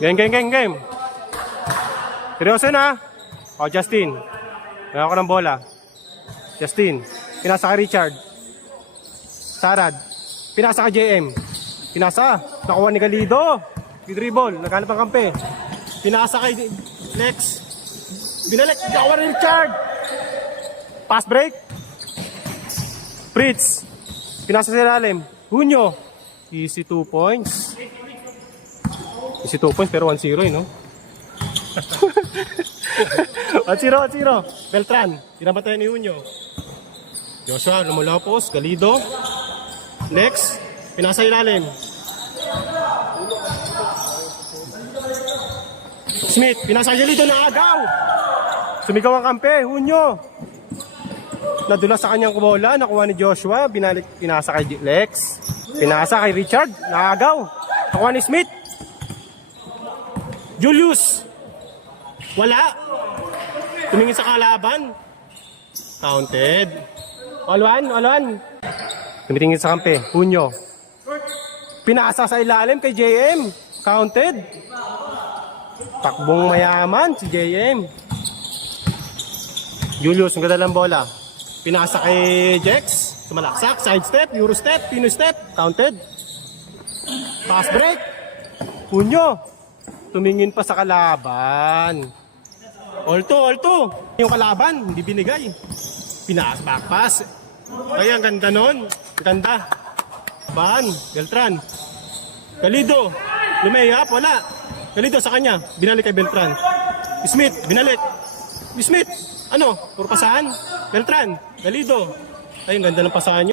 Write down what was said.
Game. Seryoso na. O, Justin. May ako ng bola. Justin. Pinasa kay Richard. Sarad. Pinasa kay JM. Pinasa. Nakuha ni Galido. Dribble. Naghanap ng kampe. Pinasa kay Lex. Binalik. Nakuha ni Richard. Pass break. Fritz. Pinasa sa ilalim. Hunyo. Easy 2 points. Easy 2 points pero 1-0 no? 1-0. Beltran. Tinamatay ni Hunyo. Joshua, lumulapos. Galido. Next. Pinasa ilalim. Smith. Pinasa Galido na agaw. Sumigaw ang kampe. Hunyo. Nadula sa kanyang bola. Nakuha ni Joshua. Pinasa kay Lex. Pinasa kay Richard. Naagaw. Nakuha ni Smith. Julius. Wala. Tumingin sa kalaban. Counted. Alwan. Tumitingin sa kampe. Hunyo. Pinasa sa ilalim kay JM. Counted. Takbong mayaman si JM. Julius, ang ganda ng bola. Pinasa kay Jex. Sumalaksak. Side step. Euro step. Pino step. Counted. Pass break. Hunyo. Tumingin pa sa kalaban. All two. Yung kalaban, hindi binigay. Back pass. Ay, ang ganda nun. Ganda. Bahan. Beltran. Galido. Lumayap. Wala. Galido sa kanya. Binalik kay Beltran. Smith. Binalik. Smith. Ano? Puro pasahan. Beltran. Galido. Ay, ang ganda ng pasahan niyo.